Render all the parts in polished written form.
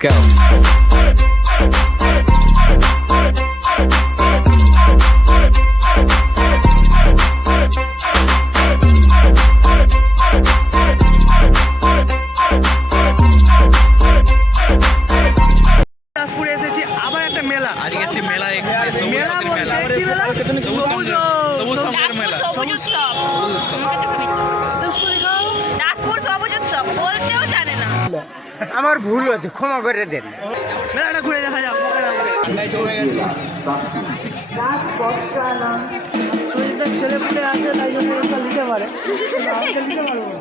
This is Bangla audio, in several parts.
Let's go. দাসপুরে এসেছি আবার একটা মেলা। আজকে এসেছি মেলা, মেলা বলতে কি মেলা? সবুজ সঙ্গের মেলা। সবুজ উৎসব। সবুজ উৎসব। দাসপুর সবুজ উৎসব বলতেও জানে না। আমার ভুল হচ্ছে, ক্ষমা করে দেন। মেলাটা ঘুরে দেখা যাক। শরীরটা ছেলে পুলে আছে, তাই জন্য একটা নিতে পারে, আমি তো নিতে পারবো না।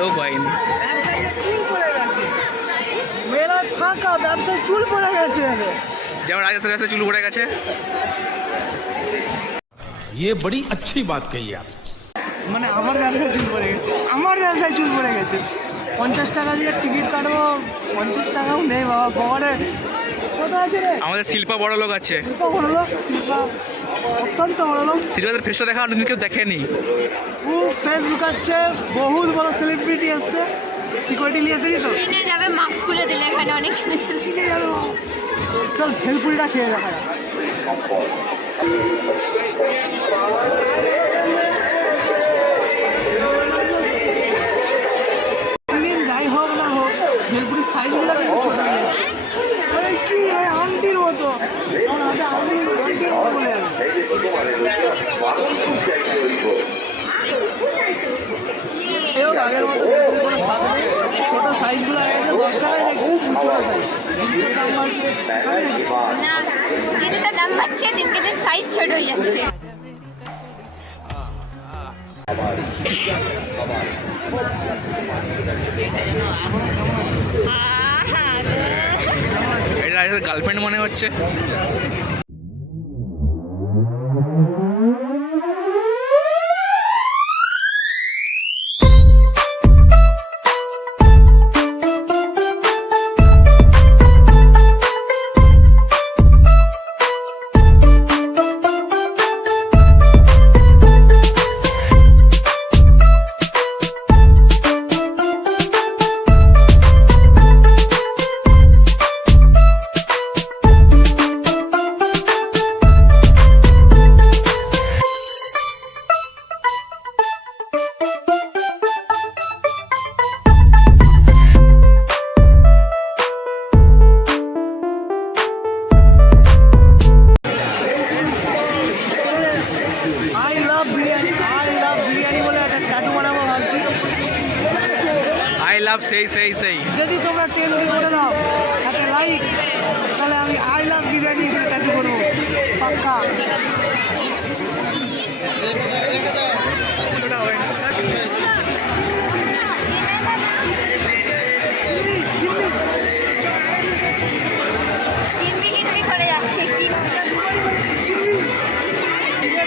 লোক হয়নি, মেলা ফাঁকা, ব্যবসায় চুল পড়ে গেছে। যেমন রাজেশের কাছে চুল পড়ে গেছে। ये बड़ी अच्छी बात कही आप। মানে আমার ব্যবসায় চুল পড়ে গেছে, আমার ব্যবসায় চুল পড়ে গেছে। 50 টাকা দিয়ে টিকিট কাটবো, 50 টাকাও নেই বাবা। ভগবানের কোথায় আছে রে? আমাদের শিল্পা বড় লোক আছে। শিল্পা বড় লোক, শিল্পা অত্যন্ত বড় লোক। শিল্পাদের ফেসটা দেখা অনেকদিন কেউ দেখেনি। ও ফেস লুকাচ্ছে, বহুত বড় সেলিব্রিটি আসছে। সিকিউরিটি নিয়ে এসেছি তো, চিনে যাবে, মাস্ক খুলে দিলে এখানে অনেক চিনে যাবে। চিনে যাবে। চল ভেলপুরিটা খেয়ে দেখা যাক। দিন যাই হোক না হোক, ভেলপুরির সাইজগুলো কিন্তু ছোট হয়ে যাচ্ছে। আরে কি আন্টির মতো, আমার হাতে আন্টির মতো বলে যাবে। আগের মতো ভেলপুরি কোনো স্বাদ নেই। ছোট সাইজগুলো আগে 10 টাকায় দেখছি, কিন্তু ছোট সাইজ। জিনিসের দাম বাড়ছে, না, জিনিসের দাম বাড়ছে, দিনকে দিন সাইজ ছোট হয়ে যাচ্ছে। এটা রাজেশের গার্লফ্রেন্ড মনে হচ্ছে। সেই যদি তোমরা 10 করে দাও একটা লাইক, তাহলে আমি আই লাভ বিরিয়ানি ট্যাটু করবো পাক্কা। কিনবি করে যাচ্ছে,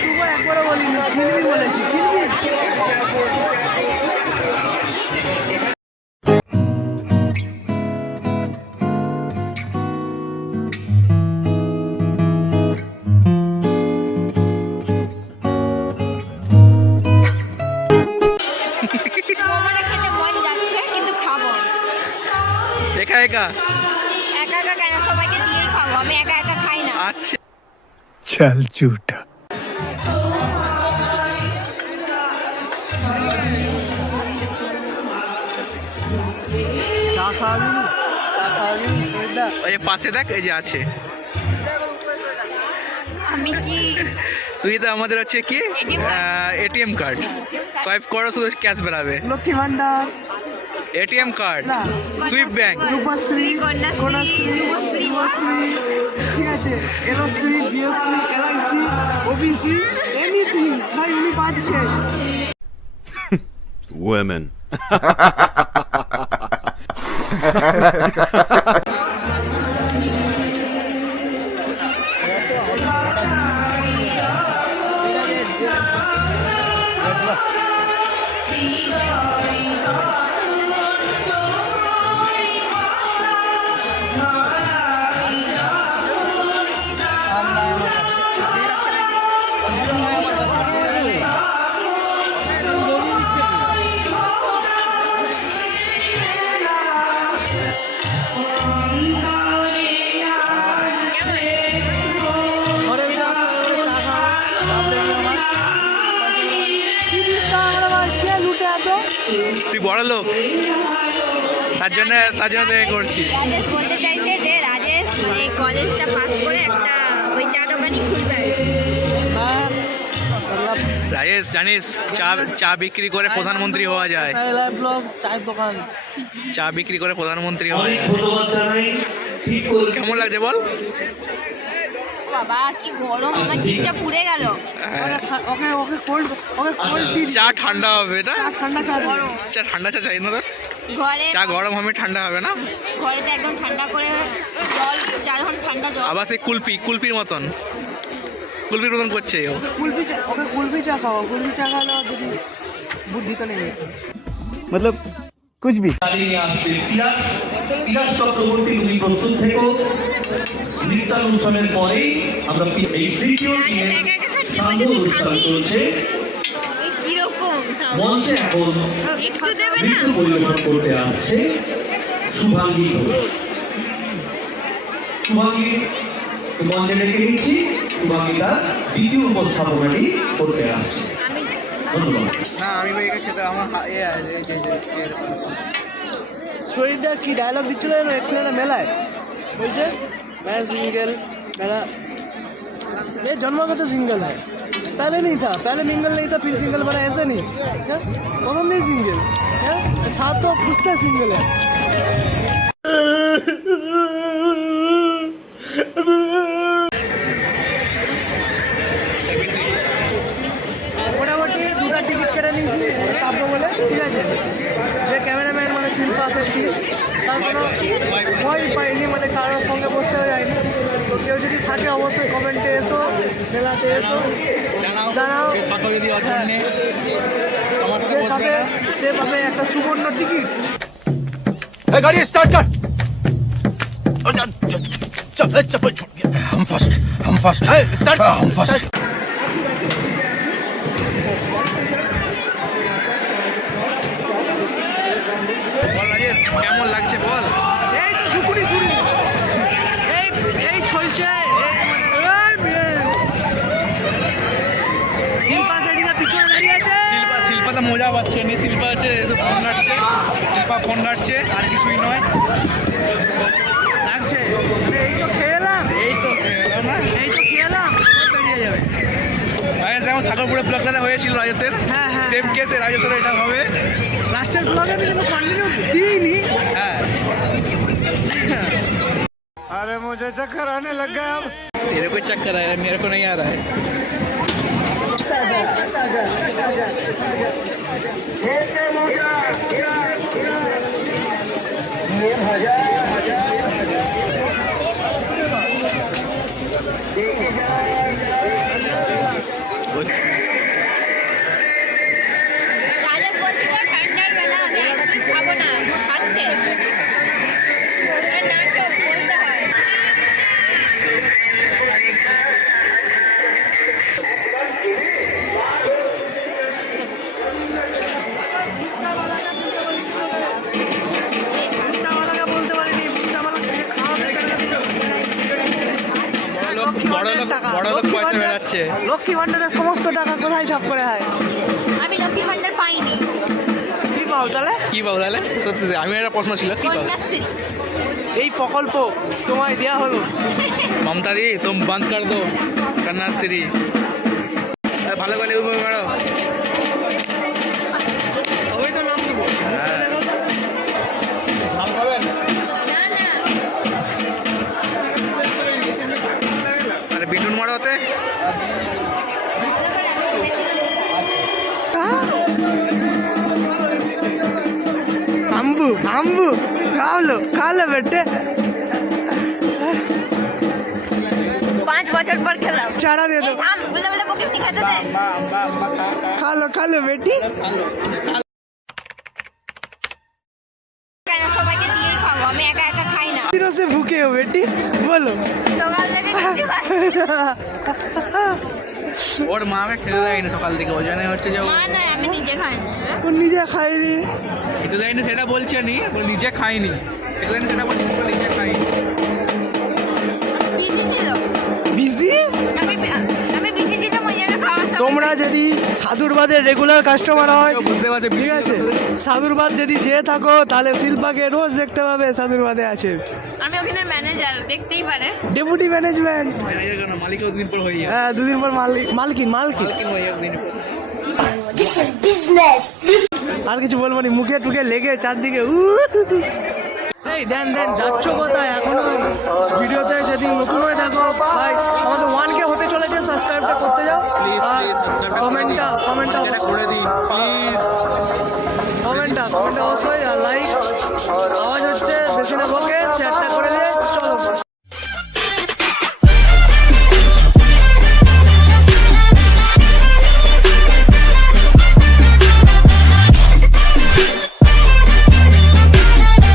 দুবার একবারও বলিনি, কিনবি বলেছি, কিনবি। একা একা একা একা কেন, সবাইকে দিয়েই খাবো, আমি একা একা খাই না। আচ্ছা चल झूठा। চা খাওয়াবি না? চা খাওয়াবি না? ওই যে পাশে দেখ, এই যে আছে। আমি কি তুই তো আমাদের হচ্ছে কি এটিএম কার্ড সোয়াইপ করো, শুধু cash বেরাবে। Lakshmi Bhandar, ATM card, না, সুইপ ব্যাংক, রূপশ্রী, কন্যাশ্রী, যুবশ্রী, ঠিক আছে, এলশ্রী, বিএসসি, এলআইসি, ওবিসি, এনিথিং ভাই উনি পাচ্ছেন। Women. বড় লোক, তার জন্য তোকে করছি। রাজেশ বলতে চাইছে যে রাজেশ এই কলেজটা পাস করে একটা ওই চা দোকানই খুলবে। হ্যাঁ मतलब রাজেশ জানিস চা বিক্রি করে প্রধানমন্ত্রী হওয়া যায়। লাইভ ব্লগ চায়ের দোকান। চা বিক্রি করে প্রধানমন্ত্রী হওয়া যায়। কেমন লাগছে বল? বাবা কি গরম, আমার জিভটা পুড়ে গেল। ওকে কোল্ড টি চা ঠান্ডা হবে না? ঠান্ডা চা গরম চা ঠান্ডা চা চাই না তোর? ঘরে চা গরম হবে ঠান্ডা হবে না? ঘরেতে একদম ঠান্ডা করে জল, 4 ঘন্টা ঠান্ডা জল। আবার সেই কুলপির মতন করছে ও। कुल्फी चा खाओ, कुल्फी चा खा लो देखी बुद्धि तो नहीं है। मतलब कुछ भी চালিয়ে আসছে পিয়াস চক্রবর্তী, তুমি প্রস্তুত থেকো। নৃত্যানুষ্ঠানের পরেই আমরা এই তৃতীয় দিনের সান্ধ্য অনুষ্ঠান চলছে। কিরকম মঞ্চে এখন একটু দেবে না? নৃত্য পরিবেশন করতে আসছে শুভাঙ্গী ঘোষ। শুভাঙ্গী মঞ্চে ডেকে নিচ্ছি, শুভাঙ্গী তার দ্বিতীয় উপস্থাপনাটি করতে আসছে। আমি ধন্যবাদ। না আমি ভাই এটা খেতে আমার শহীদদার কি ডায়লগ দিচ্ছিল না একটু না মেলায় বলছে मैं सिंगल मेरा ये जन्मगत सिंगल है, पहले नहीं था, पहले मिंगल नहीं था फिर सिंगल बना, ऐसा नहीं क्या प्रथम नहीं सिंगल क्या साथ तो पुस्तक सिंगल है। মোটামুটি 2টা টিকিট কেটে নিয়েছি পাবো বলে, ঠিক আছে। যে ক্যামেরাম্যান মানে শিল্পা শেট্টি তার কোনো ভয় পাইনি, মানে কারোর সঙ্গে বসতে যায়নি। তো কেউ যদি থাকে অবশ্যই কমেন্টে এসো, মেলাতে এসো, জানাও। সে পাবে একটা সুবর্ণ টিকিট। गाड़ी स्टार्ट कर चप्पल छूट गया। हम फर्स्ट स्टार्ट हम फर्स्ट বল রাজেশ কেমন লাগছে বল? এই তো ঝুকুনি শুরু, এই চলছে। শিল্পা শেট্টিরা পিছনে দাঁড়িয়ে আছে। শিল্পা তো মজা পাচ্ছে নি, শিল্পা হচ্ছে ফোন ঘাটছে আর কিছুই নয়। লাগছে মানে এই তো খেলাম না বেরিয়ে যাবে। রাজেশ যেমন সাগরপুরে ব্লগটা হয়েছিল রাজেশের, হ্যাঁ, হ্যাঁ, সেম কেসে রাজেশের এটা হবে। লাস্টের ব্লগে আমি কিন্তু কন্টিনিউ দিইনি। হ্যাঁ अरे मुझे चक्कर आने लग गया अब। तेरे को चक्कर आया, मेरे को नहीं आ रहा है। রাজেশ বলছিল ঠান্ডার বেলা আমি আইসক্রিম খাবো না, খাচ্ছে। এটা নাটক বলতে হয়। ভুট্টাওয়ালাকে বলতে পারিনি, ভুট্টাওয়ালাকে খাওয়াবে বড় লোক পয়সা বেড়াচ্ছে। লক্ষ্মী ভান্ডারের সমস্ত টাকা কোথায় ছাপ করে হয়? আমি লক্ষ্মী ভান্ডার পাইনি। কি পাও তাহলে? কি পাবো তাহলে? সত্যি আমি একটা প্রশ্ন ছিল, কি পাবো? কন্যাশ্রী। এই প্রকল্প তোমায় দেয়া হলো। ममता दी तुम बंद कर दो कन्याश्री। ভালো করে মারো। ওই তো নাম দিব। ঝাল খাবেন? না না আরে বিটুন মারো হতে। আম্বু खा लो बेटे। 5 বছর পর খেলাম। चारा दे दो, এই থাম, বলে বলে বকিস নি, খেতে দে। खा लो बेटी। কেন সবাইকে দিয়েই খাবো, আমি একা একা খাই না। दिनों से भूखे हो बेटी, बोलो। সকাল থেকে কিছু খাই ওর মা আমাকে খেতে দেয়নি সকাল থেকে, ওই জন্য হচ্ছে যে ও মা নয়, আমি নিজে খাই। वो নিজে খাইনি। খেতে দেয়নি সেটা বলছে নি, ও নিজে খায়নি। খেতে দেয়নি সেটা বলছে, ও নিজে খায়নি। বিজি ছিল। বিজি আমি বিজি ছিলাম, ওই জন্য খাওয়া সব তোমরা যদি সাধুরবাদের রেগুলার কাস্টমার হয়, বুঝতে পারছো, ঠিক আছে, সাধুরবাদ যদি যেয়ে থাকো তাহলে শিল্পাকে রোজ দেখতে পাবে সাধুরবাদে আছে। আমি ওখানে ম্যানেজার, দেখতেই পারে। ডেপুটি ম্যানেজমেন্ট, ম্যানেজার কেন, মালিকও দুদিন পর হয়ে যায়। হ্যাঁ 2 দিন পর মালকিন। মালিক হয়ে যাবে দুদিন পর। আর কিছু বলবো নি, মুখে টুকে লেগে চারদিকে এই দেন যাচ্ছ কোথায় এখনো? ভিডিওতে যদি নতুন হয়ে থাকো ভাই, আমাদের 1K হতে চলেছে, সাবস্ক্রাইবটা করতে যাও। Please, আর please, subscribe কমেন্টটা এটা করে দিই প্লিজ। কমেন্টটা অবশ্যই, আর লাইক, আওয়াজ হচ্ছে বেশি না বকে, শেয়ারটা